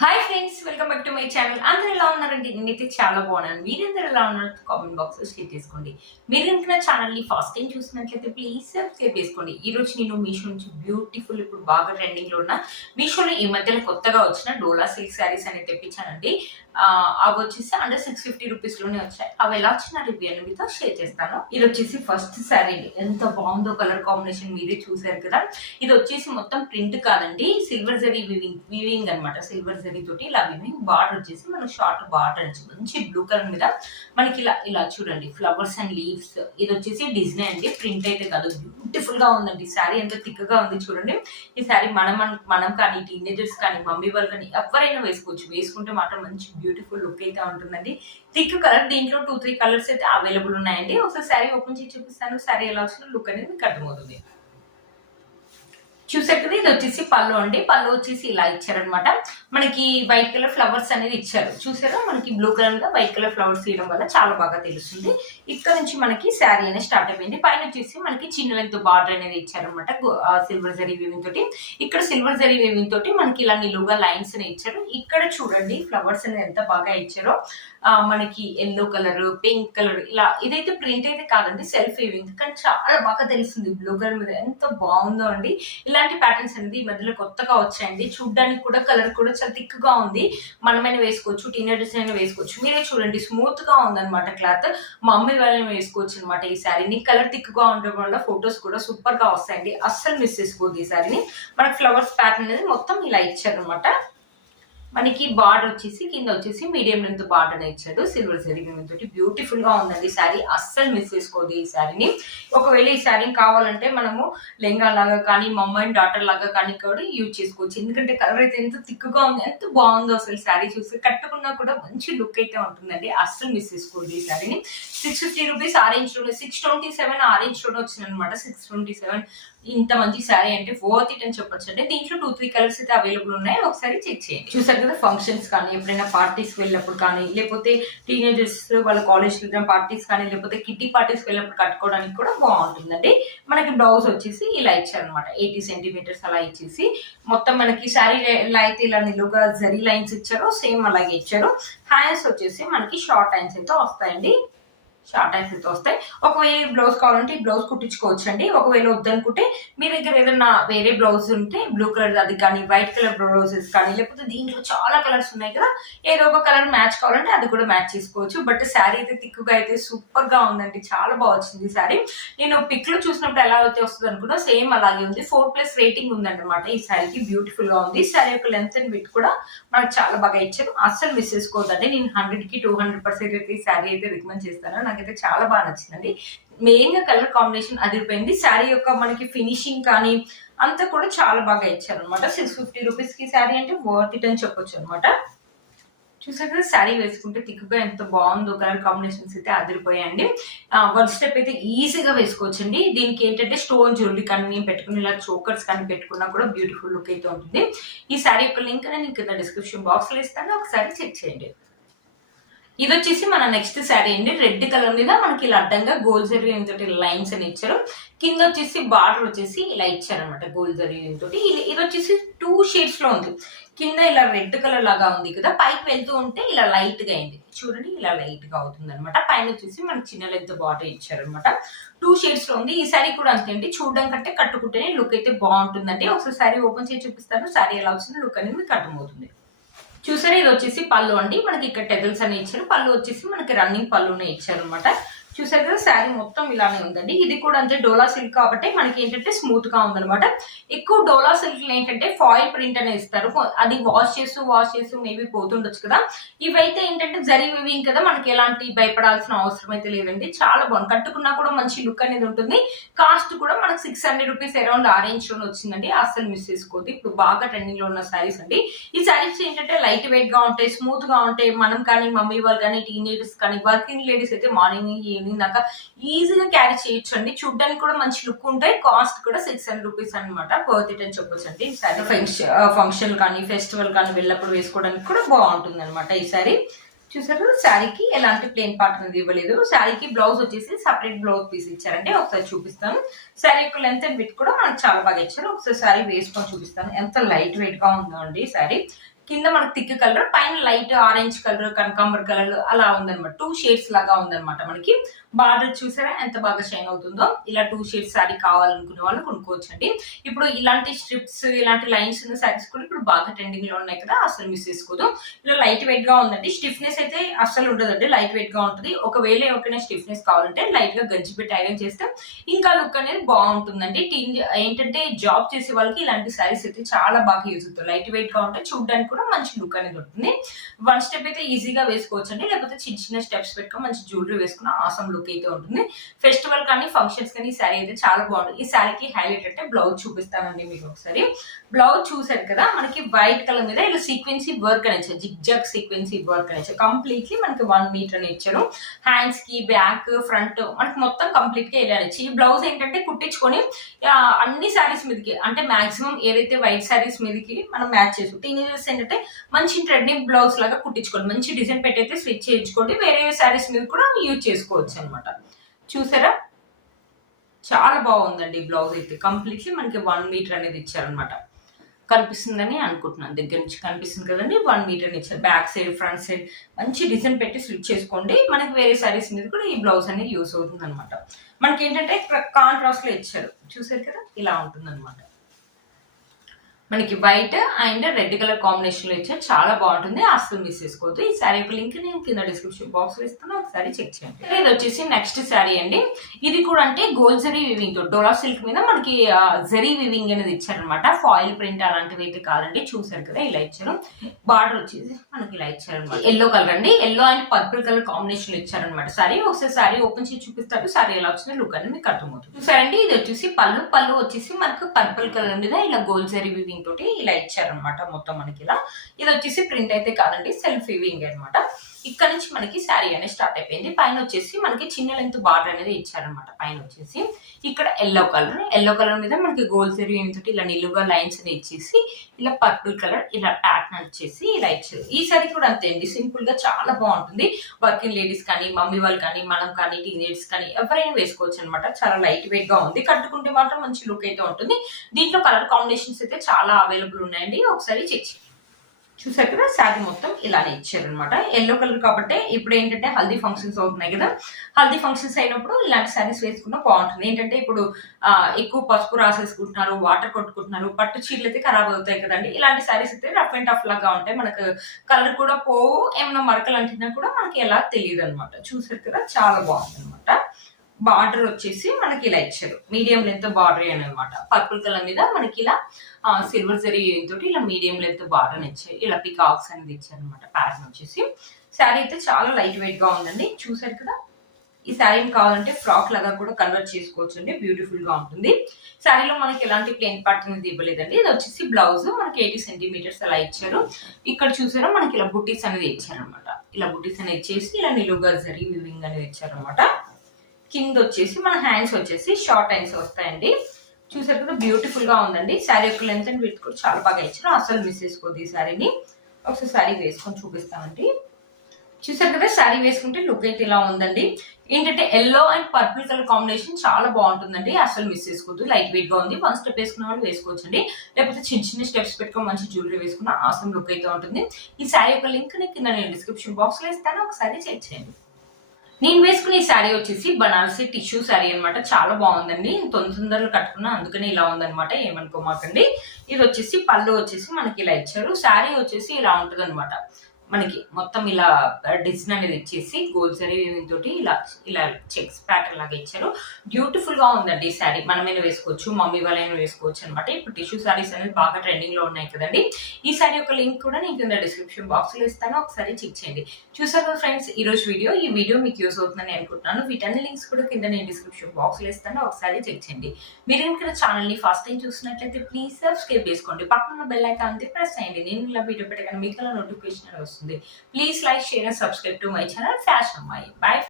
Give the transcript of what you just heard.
Hi friends, welcome back to my channel. అందరూ ఎలా ఉన్నారండి? నేనైతే చాలా బాగున్నాను. మీరందరూ ఎలా ఉన్నారు? కామెంట్ బాక్స్ లో షేర్ చేసుకోండి. మీరు కనుక నా ఛానల్ ని ఫస్ట్ టైం చూసినట్లయితే ప్లీజ్ సబ్స్క్రైబ్ చేసుకోండి. ఈ రోజు నేను మీషో నుంచి బ్యూటిఫుల్, ఇప్పుడు బాగా ట్రెండింగ్ లో ఉన్న మీషోలో ఈ మధ్యలో కొత్తగా వచ్చిన డోలా సిల్క్ శారీస్ అనేది తెప్పించానండి. అవి వచ్చేసి అండర్ 650 రూపీస్ లోనే వచ్చాయి. అవి ఎలా వచ్చిన రివ్యూ అని మీతో షేర్ చేస్తాను. ఇది వచ్చేసి ఫస్ట్ శారీ. ఎంత బాగుందో కలర్ కాంబినేషన్ మీరే చూసారు కదా. ఇది వచ్చేసి మొత్తం ప్రింట్ కాదండి, సిల్వర్ జరీ వీవింగ్ అనమాట. సిల్వర్ జరీ తోటి ఇలా వీవింగ్. బార్డర్ వచ్చేసి మనకు షార్ట్ బార్డర్ మంచి బ్లూ కలర్ మీద మనకి ఇలా ఇలా చూడండి, ఫ్లవర్స్ అండ్ లీవ్స్. ఇది వచ్చేసి డిజైన్ అండి, ప్రింట్ అయితే కాదు. బ్యూటిఫుల్ గా ఉందండి. శారీ ఎంత థిక్ గా ఉంది చూడండి. ఈ శారీ మనం కానీ, టీనేజర్స్ కానీ, మమ్మీ వాళ్ళు కానీ ఎవరైనా వేసుకోవచ్చు. వేసుకుంటే మాత్రం మంచి బ్యూటిఫుల్ లుక్ అయితే ఉంటుందండి. థిక్ కలర్, దీంట్లో 2-3 కలర్స్ అయితే అవైలబుల్ ఉన్నాయండి. ఒకసారి శారీ ఓపెన్ చేసి చూపిస్తాను. శారీ ఎలా వచ్చిన లుక్ అనేది మీకు అర్థమవుతుంది. చూసారు కదా, ఇది వచ్చేసి పళ్ళు అండి. పళ్ళు వచ్చేసి ఇలా ఇచ్చారనమాట. మనకి వైట్ కలర్ ఫ్లవర్స్ అనేది ఇచ్చారు. చూసారా, మనకి బ్లూ కలర్ గా వైట్ కలర్ ఫ్లవర్స్ తీయడం వల్ల చాలా బాగా తెలుస్తుంది. ఇక్కడ నుంచి మనకి శారీ అనేది స్టార్ట్ అయిపోయింది. పైన వచ్చేసి మనకి చిన్న లెంత్ బార్డర్ అనేది ఇచ్చారనమాట, సిల్వర్ జరీ వీవింగ్ తోటి. ఇక్కడ సిల్వర్ జరీ వీవింగ్ తోటి మనకి ఇలా నిలువుగా లైన్స్ అనేది ఇచ్చారు. ఇక్కడ చూడండి ఫ్లవర్స్ అనేది ఎంత బాగా ఇచ్చారో. మనకి ఎల్లో కలర్, పింక్ కలర్, ఇలా. ఇదైతే ప్రింట్ అయితే కాదండి, సెల్ఫ్ వీవింగ్, కానీ చాలా బాగా తెలుస్తుంది బ్లూ కలర్ మీద. ఎంత బాగుందో అండి. ఇలాంటి ప్యాటర్న్స్ అనేది ఈ మధ్యలో కొత్తగా వచ్చాయండి. చూడ్డానికి కూడా కలర్ కూడా చాలా థిక్ గా ఉంది. మనమైనా వేసుకోవచ్చు, టీనేజర్స్ అయినా వేసుకోవచ్చు. మీరే చూడండి, స్మూత్ గా ఉందన్నమాట క్లాత్. మమ్మీ వాళ్ళని వేసుకోవచ్చు అనమాట ఈ శారీని. కలర్ థిక్ గా ఉండడం వల్ల ఫొటోస్ కూడా సూపర్ గా వస్తాయండి. అస్సలు మిస్ చేసుకోవద్దు ఈ శారీని. మనకి ఫ్లవర్స్ ప్యాటర్న్ అనేది మొత్తం ఇలా ఇచ్చారనమాట. మనకి బార్డర్ వచ్చేసి కింద వచ్చేసి మీడియం లెంత్ బార్డర్ అనేది ఇచ్చాడు, సిల్వర్ జరీ తోటి. బ్యూటిఫుల్ గా ఉందండి శారీ. అస్సలు మిస్ చేసుకోదు ఈ శారీని. ఒకవేళ ఈ శారీని కావాలంటే మనము లెంగా లాగా కానీ, మమ్మ అండ్ డాటర్ లాగా కానీ కూడా యూజ్ చేసుకోవచ్చు. ఎందుకంటే కలర్ అయితే ఎంత థిక్గా ఉంది, ఎంత బాగుందో అసలు. శారీ చూసి కట్టుకున్నా కూడా మంచి లుక్ అయితే ఉంటుందండి. అస్సలు మిస్ చేసుకోదు ఈ శారీని. 650 రూపీస్ ఆరెంజ్ లోనే, 627 ఆరెంజ్ లోనే వచ్చింది అనమాట. 627 ఇంత మంచి శారీ అంటే వర్త్ ఇట్ అని చెప్పొచ్చు అండి. దీంట్లో 2-3 కలర్స్ అయితే అవైలబుల్ ఉన్నాయి. ఒకసారి చెక్ చేయండి. చూసారు కదా, ఫంక్షన్స్ కానీ, ఎప్పుడైనా పార్టీస్ వెళ్ళినప్పుడు కానీ, లేకపోతే టీనేజర్స్ వాళ్ళ కాలేజ్ వెళ్ళిన పార్టీస్ కానీ, లేకపోతే కిట్టి పార్టీస్ వెళ్ళినప్పుడు కట్టుకోవడానికి కూడా బాగుంటుందండి. మనకి బ్లౌజ్ వచ్చేసి ఇలా ఇచ్చారనమాట, 80 సెంటీమీటర్స్ అలా ఇచ్చేసి. మొత్తం మనకి శారీ ఎలా అయితే ఇలా నిలువుగా జరీ లైన్స్ ఇచ్చారో సేమ్ అలాగే ఇచ్చారు. హ్యాండ్స్ వచ్చేసి మనకి షార్ట్ హ్యాండ్స్ అయితే వస్తాయండి. షార్ట్ హ్యాండ్స్ అయితే వస్తాయి. ఒకవేళ బ్లౌజ్ కావాలంటే ఈ బ్లౌజ్ కుట్టించుకోవచ్చు అండి. ఒకవేళ వద్దనుకుంటే మీ దగ్గర ఏదైనా వేరే బ్లౌజ్ ఉంటే, బ్లూ కలర్ అది కానీ, వైట్ కలర్ బ్లౌజెస్ కానీ, లేకపోతే దీంట్లో చాలా కలర్స్ ఉన్నాయి కదా, ఏదో ఒక కలర్ మ్యాచ్ కావాలంటే అది కూడా మ్యాచ్ చేసుకోవచ్చు. బట్ శారీ అయితే థిక్గా అయితే సూపర్ గా ఉందండి. చాలా బాగా వచ్చింది శారీ. నేను పిక్ లో చూసినప్పుడు ఎలా అయితే వస్తుంది అనుకున్నా, సేమ్ అలాగే ఉంది. 4+ రేటింగ్ ఉందన్నమాట ఈ శారీకి. బ్యూటిఫుల్ గా ఉంది. శారీ యొక్క లెంత్ అండ్ విడ్త్ కూడా మనకు చాలా బాగా ఇచ్చారు. అస్సలు మిస్ చేసుకోవద్దండి. నేను 100కి 200% అయితే ఈ శారీ అయితే రికమెండ్ చేస్తాను. నాకైతే చాలా బాగా నచ్చిందండి. మెయిన్ గా కలర్ కాంబినేషన్ అదిరిపోయింది. శారీ యొక్క మనకి ఫినిషింగ్ కానీ అంతా కూడా చాలా బాగా ఇచ్చారు అనమాట. 650 రూపీస్ కి శారీ అంటే వర్త్ ఇట్ అని చెప్పొచ్చు అనమాట. చూసారు కదా, శారీ వేసుకుంటే థిక్గా ఎంత బాగుందో. కలర్ కాంబినేషన్స్ అయితే అదిరిపోయాయండి. 1 స్టెప్ అయితే ఈజీగా వేసుకోవచ్చండి. దీనికి ఏంటంటే స్టోన్ జ్యువెలరీ కానీ పెట్టుకుని, ఇలా చోకర్స్ కానీ పెట్టుకున్నా కూడా బ్యూటిఫుల్ లుక్ అయితే ఉంటుంది. ఈ శారీ యొక్క లింక్ నేను కింద డిస్క్రిప్షన్ బాక్స్ లో ఇస్తాను. ఒకసారి చెక్ చేయండి. ఇది వచ్చేసి మన నెక్స్ట్ శారీ అండి. రెడ్ కలర్ మీద మనకి ఇలా అడ్డంగా గోల్డ్ జరీ తోటి లైన్స్ అని ఇచ్చారు. కింద వచ్చేసి బార్డర్ వచ్చేసి ఇలా ఇచ్చారనమాట గోల్డ్ జరీ తోటి. ఇది వచ్చేసి 2 షేడ్స్ లో ఉంది. కింద ఇలా రెడ్ కలర్ లాగా ఉంది కదా, పైకి వెళ్తూ ఉంటే ఇలా లైట్ గా అయింది చూడండి. ఇలా లైట్ గా అవుతుంది అనమాట. పైన వచ్చేసి మనకి చిన్న లెంత్ బార్డర్ ఇచ్చారనమాట. 2 షేడ్స్ లో ఉంది. ఈ శారీ కూడా అంతే అండి. చూడడం కంటే కట్టుకుంటేనే లుక్ అయితే బాగుంటుందండి. ఒకసారి శారీ ఓపెన్ చేసి చూపిస్తాను. శారీ ఎలా వచ్చింది లుక్ అనేది మీకు అర్థమవుతుంది. చూసారా, ఇది వచ్చేసి పళ్ళు అండి. మనకి ఇక్కడ టెజల్స్ అని ఇచ్చారు. పళ్ళు వచ్చేసి మనకి రన్నింగ్ పళ్ళునే ఇచ్చారు అనమాట. చూసారు కదా, శారీ మొత్తం ఇలానే ఉందండి. ఇది కూడా అంతే, డోలా సిల్క్ కాబట్టి మనకి ఏంటంటే స్మూత్ గా ఉందన్నమాట. ఎక్కువ డోలా సిల్క్ ఏంటంటే ఫాయిల్ ప్రింట్ అనేది ఇస్తారు. అది వాష్ చేస్తూ మేబీ పోతుండొచ్చు కదా. ఇవైతే ఏంటంటే జరీ వీవింగ్ కదా, మనకి ఎలాంటి భయపడాల్సిన అవసరం అయితే లేదండి. చాలా బాగుంది. కట్టుకున్నా కూడా మంచి లుక్ అనేది ఉంటుంది. కాస్ట్ కూడా మనకి 600 రూపీస్ అరౌండ్ ఆరెంజ్ లోనే వచ్చిందండి. అస్సలు మిస్ చేసుకోవద్దు. ఇప్పుడు బాగా ట్రెండింగ్ లో ఉన్న శారీస్ అండి. ఈ శారీస్ ఏంటంటే లైట్ వెయిట్ గా ఉంటాయి, స్మూత్ గా ఉంటాయి. మనం కానీ, మమ్మీ వాళ్ళు కానీ, టీనేజర్స్ కానీ, వర్కింగ్ లేడీస్ అయితే మార్నింగ్ ఈవినింగ్ దాకా ఈజీగా క్యారీ చేయొచ్చు అండి. చూడడానికి కూడా మంచి లుక్ ఉంటాయి. కాస్ట్ కూడా 600 రూపీస్ అనమాట. వర్త్ ఇట్ అని చెప్పొచ్చు అండి. ఈ సారీ ఫంక్షన్ కానీ, ఫెస్టివల్ కానీ వెళ్ళినప్పుడు వేసుకోవడానికి కూడా బాగుంటుంది అనమాట ఈ సారీ. చూసారు, శారీకి ఎలాంటి ప్లెయిన్ పార్ట్ అనేది ఇవ్వలేదు. శారీకి బ్లౌజ్ వచ్చేసి సపరేట్ బ్లౌజ్ పీస్ ఇచ్చారంటే ఒకసారి చూపిస్తాను. శారీ యొక్క లెంత్ అండ్ విడ్త్ కూడా మనకు చాలా బాగా ఇచ్చారు. ఒకసారి శారీ వేసుకొని చూపిస్తాను. ఎంత లైట్ వెయిట్ గా ఉందో అండి శారీ. కింద మనకి థిక్ కలర్, పైన లైట్ ఆరెంజ్ కలర్, కనకాంబర్ కలర్ అలా ఉందన్నమాట. 2 షేడ్స్ లాగా ఉందన్నమాట. మనకి బార్డర్ చూసారా ఎంత బాగా షైన్ అవుతుందో. ఇలా 2 షేడ్స్ సారీ కావాలనుకునే వాళ్ళు కొనుక్కోవచ్చండి. ఇప్పుడు ఇలాంటి స్ట్రిప్స్, ఇలాంటి లైన్స్ ఉన్న సారీస్ కూడా ఇప్పుడు బాగా ట్రెండింగ్ లో ఉన్నాయి కదా, అసలు మిస్ చేసుకోదు. ఇలా లైట్ వెయిట్ గా ఉందండి. స్టిఫ్నెస్ అయితే అస్సలు ఉండదండి, లైట్ వెయిట్ గా ఉంటుంది. ఒకవేళ ఎవరికైనా స్టిఫ్నెస్ కావాలంటే లైట్ గా గంజి పెట్టి ఐరన్ చేస్తే ఇంకా లుక్ అనేది బాగుంటుందండి. ఏంటంటే జాబ్ చేసే వాళ్ళకి ఇలాంటి సారీస్ అయితే చాలా బాగా యూజ్ అవుతాయి. లైట్ వెయిట్ గా ఉంటే చూడడానికి కూడా మంచి లుక్ అనేది ఉంటుంది. 1 స్టెప్ అయితే ఈజీగా వేసుకోవచ్చు అండి, లేకపోతే చిన్న చిన్న స్టెప్స్ పెట్టుకుని మంచి జ్యువెలరీ వేసుకున్న ఆసమ్ లుక్ అయితే ఉంటుంది. ఫెస్టివల్ కానీ ఫంక్షన్స్ కానీ ఈ శారీ అయితే చాలా బాగుంటుంది. ఈ శారీకి హైలైట్ అంటే బ్లౌజ్ చూపిస్తానండి మీకు ఒకసారి. బ్లౌజ్ చూసారు కదా, మనకి వైట్ కలర్ మీద ఇలా సీక్వెన్సీ వర్క్ అని ఇచ్చారు, జిగ్జాగ్ సీక్వెన్సీ వర్క్ అని ఇచ్చారు. కంప్లీట్లీ మనకి 1 మీటర్ అని ఇచ్చారు. హ్యాండ్స్ కి, బ్యాక్, ఫ్రంట్ మనకి మొత్తం కంప్లీట్ గా ఇలా ఇచ్చి, ఈ బ్లౌజ్ ఏంటంటే కుట్టించుకొని అన్ని శారీస్ మీదకి, అంటే మాక్సిమం ఏదైతే వైట్ శారీస్ మీదకి మనం మ్యాచ్ చేసు. టీనేజర్స్ ఏంటంటే మంచి ట్రెండింగ్ బ్లౌజ్ లాగా కుట్టించుకోండి, మంచి డిజైన్ పెట్టయితే స్టిచ్ చేయించుకోండి, వేరే శారీస్ మీద కూడా యూజ్ చేసుకోవచ్చు అనమాట. చూసారా చాలా బాగుందండి. బ్లౌజ్ అయితే కంప్లీట్లీ మనకి 1 మీటర్ అనేది ఇచ్చారనమాట. కనిపిస్తుందని అనుకుంటున్నాను, దగ్గర నుంచి కనిపిస్తుంది కదండి. 1 మీటర్ ఇచ్చారు. బ్యాక్ సైడ్, ఫ్రంట్ సైడ్ మంచి డిజైన్ పెట్టి స్టిచ్ చేసుకోండి. మనకి వేరే శారీస్ మీద కూడా ఈ బ్లౌజ్ అనేది యూస్ అవుతుంది అనమాట. మనకి ఏంటంటే కాంట్రాస్ట్ లో ఇచ్చారు, చూసారు కదా ఇలా ఉంటుంది అనమాట. మనకి white and red colour combination లో ఇచ్చారు, చాలా బాగుంటుంది, అస్సలు మిస్ చేసుకోవద్దు. ఈ శారీ యొక్క లింక్ నేను కింద డిస్క్రిప్షన్ బాక్స్ లో ఇస్తాను, ఒకసారి చెక్ చేయండి. ఇది వచ్చేసి నెక్స్ట్ శారీ అండి. ఇది కూడా అంటే గోల్డ్ జరీ వివింగ్ తో, డోలా సిల్క్ మీద మనకి జరీ వివింగ్ అనేది ఇచ్చారనమాట. ఫాయిల్ ప్రింట్ అలాంటివి అయితే కాదండి. చూసారు కదా ఇలా ఇచ్చారు. బార్డర్ వచ్చేసి మనకి ఇలా ఇచ్చారనమాట. ఎల్లో కలర్ అండి, yellow and purple colour combination లో ఇచ్చారనమాట. సారీ ఒకసారి సారీ ఓపెన్ చేసి చూపిస్తారు, సారీ ఎలా వచ్చిందో లుక్ అనేది మీకు అర్థమవుతుంది. చూసారండి, ఇది వచ్చేసి పళ్ళు వచ్చేసి మనకు పర్పుల్ కలర్ మీద ఇలా గోల్డ్ జరీ వివింగ్ తోటి ఇలా ఇచ్చారనమాట. మొత్తం మనకి ఇలా, ఇది వచ్చేసి ప్రింట్ అయితే కాదండి, సెల్ఫ్ వీవింగ్ అనమాట. ఇక్కడ నుంచి మనకి శారీ అనేది స్టార్ట్ అయిపోయింది. పైన వచ్చేసి మనకి చిన్న లెంత్ బార్డర్ అనేది ఇచ్చారనమాట. పైన వచ్చేసి ఇక్కడ ఎల్లో కలర్ మీద మనకి గోల్డ్ జరీ తోటి ఇలా నిలువుగా లైన్స్ అనేది ఇచ్చేసి, ఇలా పర్పుల్ కలర్ ఇలా ప్యాటర్న్ వచ్చేసి ఇలా ఇచ్చారు. ఈ శారీ కూడా అంతే అండి, సింపుల్ గా చాలా బాగుంటుంది. వర్కింగ్ లేడీస్ కానీ, మమ్మీ వాళ్ళు కానీ, మనం కానీ, టీనేజర్స్ కానీ ఎవరైనా వేసుకోవచ్చు అనమాట. చాలా లైట్ వెయిట్ గా ఉంది, కట్టుకుంటే మాత్రం మంచి లుక్ అయితే ఉంటుంది. దీంట్లో కలర్ కాంబినేషన్స్ అయితే చాలా అవైలబుల్ ఉన్నాయండి, ఒకసారి చెక్ చేయండి. చూసారు కదా శారీ మొత్తం ఇలానే ఇచ్చారనమాట. ఎల్లో కలర్ కాబట్టి ఇప్పుడు ఏంటంటే హల్దీ ఫంక్షన్స్ అవుతున్నాయి కదా, హల్దీ ఫంక్షన్స్ అయినప్పుడు ఇలాంటి శారీస్ వేసుకున్నా బాగుంటుంది. ఏంటంటే ఇప్పుడు ఎక్కువ పసుపు రాసేసుకుంటున్నారు, వాటర్ కొట్టుకుంటున్నారు, పట్టు చీరలు అయితే ఖరాబ్ అవుతాయి కదండి. ఇలాంటి శారీస్ అయితే రఫ్ అండ్ టఫ్ లాగా ఉంటాయి, మనకు కలర్ కూడా పోవు, ఏమైనా మరకలు అంటినా కూడా మనకి ఎలా తెలియదు అనమాట. చూసారు కదా చాలా బాగుంది అనమాట. బార్డర్ వచ్చేసి మనకి ఇలా ఇచ్చారు, మీడియం లెంత్ బార్డర్ అనమాట. పర్పుల్ కలర్ మీద మనకి ఇలా సిల్వర్ జరీ తోటి ఇలా మీడియం లెంత్ బార్డర్ ఇచ్చారు. ఇలా పికాక్స్ అనేది ఇచ్చారు అనమాట. ప్యాటర్న్ వచ్చేసి శారీ అయితే చాలా లైట్ వెయిట్ గా ఉందండి. చూసారు కదా, ఈ శారీని కావాలంటే ఫ్రాక్ లాగా కూడా కన్వర్ట్ చేసుకోవచ్చు అండి, బ్యూటిఫుల్ గా ఉంటుంది. శారీలో మనకి ఎలాంటి ప్లెయిన్ పార్ట్ అనేది ఇవ్వలేదండి. ఇది వచ్చేసి బ్లౌజ్ మనకి 80 సెంటీమీటర్స్ అలా ఇచ్చారు. ఇక్కడ చూసారా మనకి ఇలా బుట్టీస్ అనేది ఇచ్చారనమాట. ఇలా బుట్టీస్ అనేది ఇచ్చేసి ఇలా నిలువుగా జరీ వివింగ్ అనేది ఇచ్చారనమాట. కింద వచ్చేసి మన హ్యాండ్స్ వచ్చేసి షార్ట్ హ్యాండ్స్ వస్తాయండి. చూసారు కదా బ్యూటిఫుల్ గా ఉందండి. శారీ యొక్క లెంత్ అండ్ విడ్త్ కూడా చాలా బాగా ఇచ్చారు, అసలు మిస్ చేసుకోవద్దు ఈ శారీని. ఒకసారి శారీ వేసుకొని చూపిస్తామండి. చూసారు కదా శారీ వేసుకుంటే లుక్ అయితే ఇలా ఉందండి. ఏంటంటే yellow and purple colour combination చాలా బాగుంటుందండి, అసలు మిస్ చేసుకోవద్దు. లైట్ వెయిట్ గా ఉంది, 1 స్టెప్ వేసుకున్న వాళ్ళు వేసుకోవచ్చు అండి, లేకపోతే చిన్న చిన్న స్టెప్స్ పెట్టుకొని మంచి జ్యువెలరీ వేసుకున్న ఆసమ్ లుక్ అయితే ఉంటుంది. ఈ శారీ యొక్క లింక్ కింద నేను డిస్క్రిప్షన్ బాక్స్ లో ఇస్తాను, ఒకసారి చెక్ చేయండి. నేను వేసుకునే శారీ వచ్చేసి బనారసి టిష్యూ శారీ అనమాట. చాలా బాగుందండి, తొందరలో కట్టుకున్నా అందుకని ఇలా ఉందనమాట, ఏమనుకోమాకండి. ఇది వచ్చేసి పళ్ళు వచ్చేసి మనకి ఇలా ఇచ్చారు. శారీ వచ్చేసి ఇలా ఉంటది అనమాట. మనకి మొత్తం ఇలా డిజైన్ అనేది ఇచ్చేసి గోల్డ్ జరీ తోటి ఇలా ఇలా చెక్స్ ప్యాటర్న్ లాగా ఇచ్చారు. బ్యూటిఫుల్ గా ఉందండి ఈ శారీ, మనమైనా వేసుకోవచ్చు, మమ్మీ వాళ్ళైనా వేసుకోవచ్చు అనమాట. ఇప్పుడు టిష్యూ శారీస్ అనేది బాగా ట్రెండింగ్ లో ఉన్నాయి కదండి. ఈ శారీ యొక్క లింక్ కూడా నేను కింద డిస్క్రిప్షన్ బాక్స్ లో ఇస్తాను, ఒకసారి చెక్ చేయండి. చూసారు కదా ఫ్రెండ్స్ ఈ రోజు ఈ వీడియో మీకు యూస్ అవుతుందని అనుకుంటున్నాను. వీటన్ని లింక్స్ కూడా కింద నేను డిస్క్రిప్షన్ బాక్స్ లో ఇస్తాను, ఒకసారి చెక్ చేయండి. మీరు ఇంకా ఛానల్ ని ఫస్ట్ టైం చూసినట్లయితే ప్లీజ్ సబ్స్క్రైబ్ చేసుకోండి, పక్కన బెల్ ఐకాన్ ప్రెస్ చేయండి. నేను ఇలా వీడియో పెట్టగానే మీకు నోటిఫికేషన్ వస్తుంది. Please like, share and subscribe to my channel Fashion Ammayi. Bye.